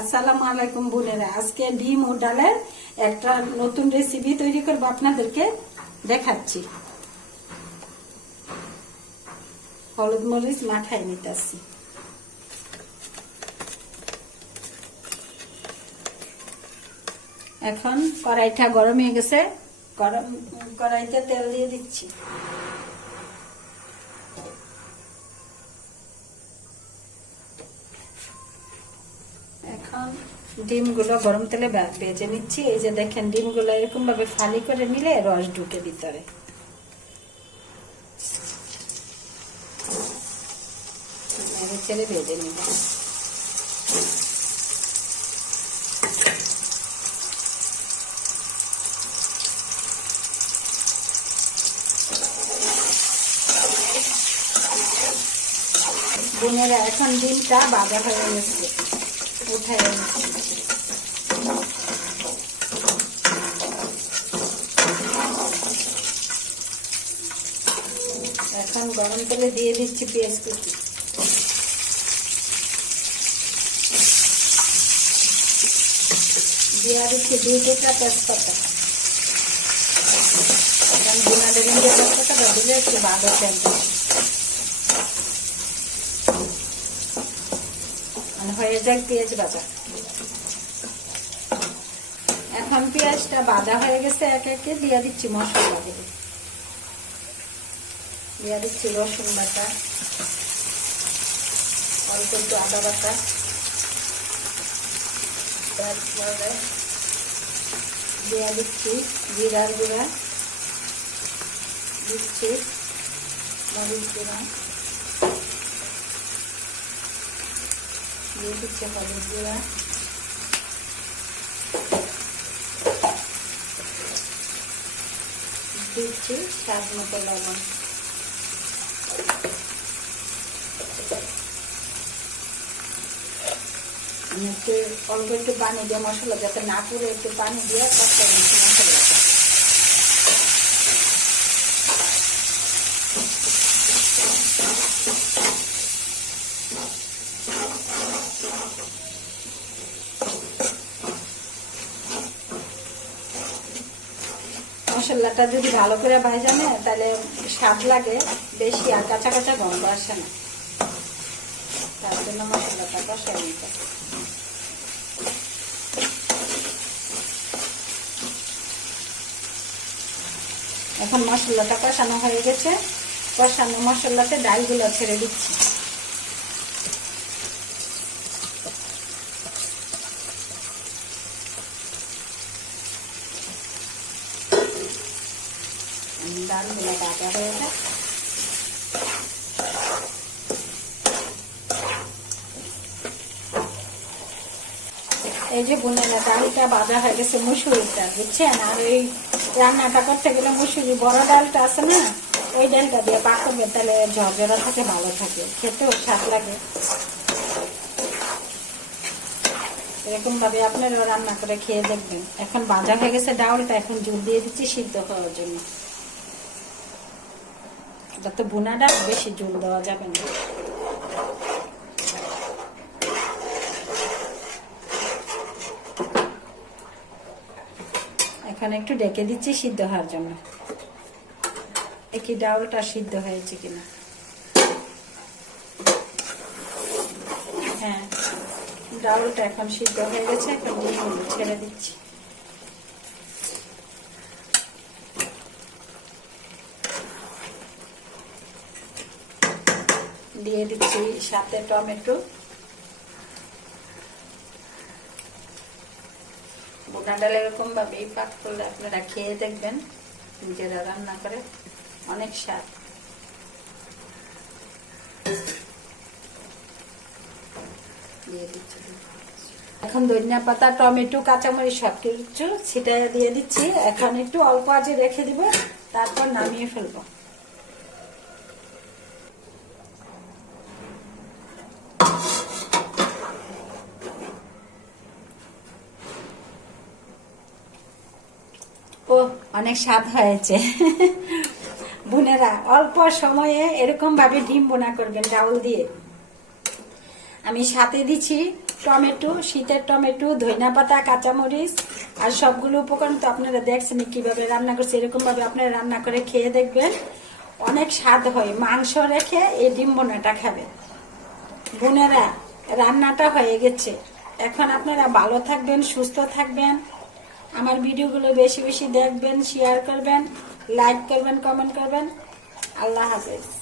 আসসালামু আলাইকুম বোনেরা, আজকে ডিম ও ডালের একটা নতুন রেসিপি তৈরি করব, আপনাদেরকে দেখাচ্ছি। হলুদ মরিচ মাখায় নিতেছি। এখন কড়াইটা গরম হয়ে গেছে, কড়াইতে তেল দিয়ে দিচ্ছি। এখন ডিমগুলো গরম তেলে ভেজে নিচ্ছি। এই যে দেখেন, ডিমগুলো এরকম ভাবে ফালি করে নিলে রস ঢুকে ভিতরে। ছেড়ে ভেজে নিব। বোনেরা, এখন ডিমটা ভাজা হয়ে গেছে, উঠাই এখন গরম তেলে দিয়ে দিচ্ছি পেঁয়াজ কুচি। দিয়ে দিচ্ছি 2 টুকরা তেজপাতা। এখন বিনা দেবেন যে তেজপাতা দিলে একটু ভালো থাকবে। হয়ে যাক পেঁয়াজ ভাজা। এখন পেঁয়াজটা ভাজা হয়ে গেছে, একে একে দিয়ে দিচ্ছি মশলা। দিয়ে দিচ্ছি রসুন বাটা, অল্প একটু আদা বাটা, দিয়ে দিচ্ছি জিরার গুঁড়া, দিচ্ছি মরিচ গুঁড়া, দিয়ে দিচ্ছি হলুদ গুঁড়া, দিচ্ছি স্বাদ মতো লবণ। একটু অল্প একটু পানি দিয়ে মশলা যাতে না পুড়ে একটু পানি দিয়ে কষতে দিচ্ছি মশলাটা। মশলাটা যদি ভালো করে ভাজা নেয় তাহলে স্বাদ লাগে বেশি, আর কাঁচা কাঁচা গন্ধ আসে না। তার জন্য মশলাটা কষাই নিতে। এখন মশলাটা কষানো হয়ে গেছে, কষানো মশলাতে ডালগুলো ছেড়ে দিচ্ছি। ডালগুলো ভাজা হয়ে যায়। এই যে বোনেরা, ডালটা ভাজা হয়ে গেছে, মুসুরিটা বুঝছেন। আর এই রান্নাটা করতে গেলে মুসুরি বড় ডালটা আছে না, ওই ডালটা দিয়ে পাকাবে, তাহলে ঝরঝরা থাকে, ভালো থাকে, খেতেও স্বাদ লাগে। এরকম ভাবে আপনারাও রান্না করে খেয়ে দেখবেন। এখন ভাজা হয়ে গেছে ডালটা, এখন জল দিয়ে দিচ্ছি সিদ্ধ হওয়ার জন্য। এটা তো বোনা ডাল, বেশি জল দেওয়া যাবে না। এখন একটু ডেকে দিচ্ছি সিদ্ধ হওয়ার জন্য, একই ডালটা সিদ্ধ হয়েছে কিনা। হ্যাঁ, ডালটা এখন সিদ্ধ হয়ে গেছে, এখন ছেড়ে দিচ্ছি। দিয়ে দিচ্ছি সাথে টমেটো। বোনা ডাল এরকম ভাবে পাক করলে আপনারা খেয়ে দেখবেন, নিজেরা রান্না করে, অনেক স্বাদ। দিয়ে দিচ্ছি এখন ধনিয়া পাতা, টমেটো, কাঁচামরিচ সবকিছু ছিটাইয়া দিয়ে দিচ্ছি। এখন একটু অল্প আঁচে রেখে দিব, তারপর নামিয়ে ফেলবো। ও অনেক স্বাদ হয়েছে। বোনেরা, অল্প সময়ে এরকম ভাবে ডিম বোনা করবেন ডাউল দিয়ে। আমি সাথে দিচ্ছি টমেটো, শীতের টমেটো, ধনিয়া পাতা, কাঁচামরিচ আর সবগুলো উপকরণ তো আপনারা দেখছেন কিভাবে রান্না করছে। এরকম ভাবে আপনারা রান্না করে খেয়ে দেখবেন, অনেক স্বাদ হয়। মাংস রেখে এই ডিম বোনাটা খাবেন। বোনেরা, রান্নাটা হয়ে গেছে। এখন আপনারা ভালো থাকবেন, সুস্থ থাকবেন। আমার ভিডিওগুলো বেশি বেশি দেখবেন, শেয়ার করবেন, লাইক করবেন, কমেন্ট করবেন। আল্লাহ হাফেজ।